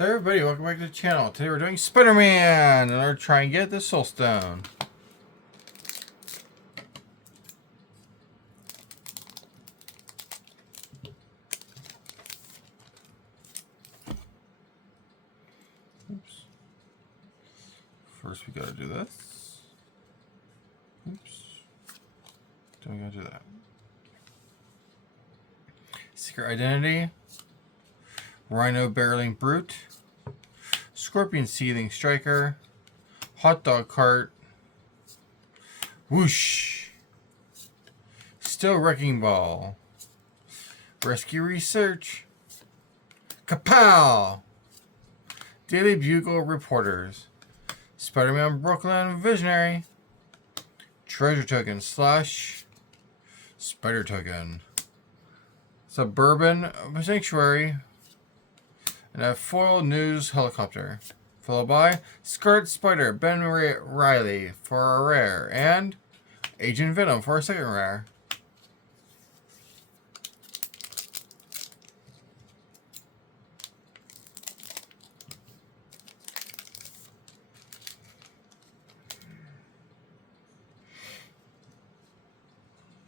Hello everybody, welcome back to the channel. Today we're doing Spider-Man, and we're trying to get the Soul Stone. Oops. First we gotta do this. Oops. Then we gotta do that. Secret Identity. Rhino Barreling Brute. Scorpion Seething Striker. Hot Dog Cart. Whoosh. Still Wrecking Ball. Rescue Research. Kapow! Daily Bugle Reporters. Spider-Man Brooklyn Visionary. Treasure Token Slash. Spider Token. Suburban Sanctuary. And a foil news helicopter. Followed by Scarlet Spider, Ben Riley for a rare. And Agent Venom for a second rare.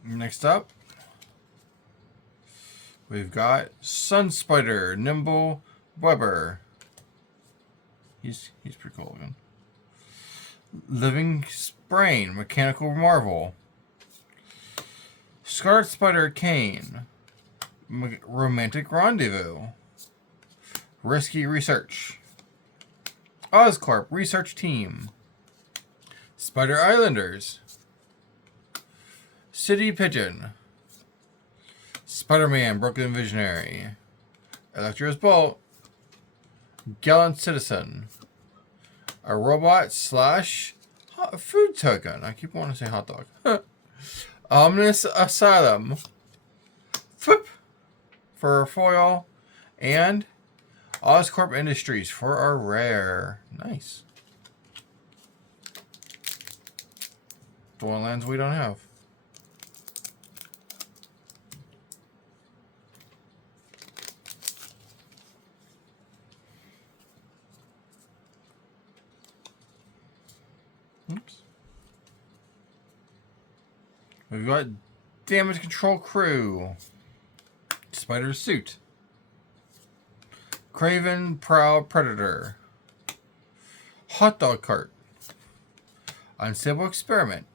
Next up, we've got Sun Spider, Nimble Weber. He's pretty cool looking. Living Sprain, Mechanical Marvel. Scarlet Spider Kane, Romantic Rendezvous. Risky Research. Oscorp Research Team. Spider Islanders. City Pigeon. Spider-Man Brooklyn Visionary. Electro's Bolt. Gallant Citizen. A robot slash food token. I keep wanting to say hot dog. Ominous Asylum. Flip for a foil. And Oscorp Industries for a rare. Nice. The one lands we don't have. Oops. We've got Damage Control Crew. Spider Suit. Craven Proud Predator. Hot Dog Cart. Unstable Experiment.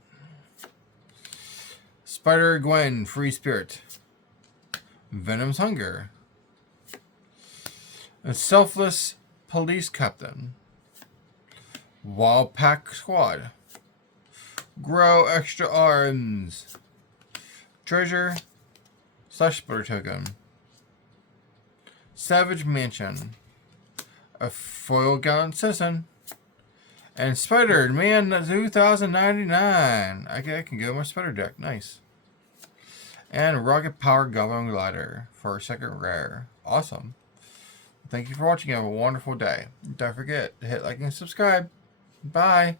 Spider Gwen Free Spirit. Venom's Hunger. A Selfless Police Captain. Wild Pack Squad. Grow Extra Arms. Treasure slash Spider Token. Savage Mansion. A foil Gallant Citizen. And Spider-Man 2099. I can go my Spider deck. Nice. And Rocket Power Goblin Glider for a second rare. Awesome. Thank you for watching. Have a wonderful day. Don't forget to hit like and subscribe. Bye.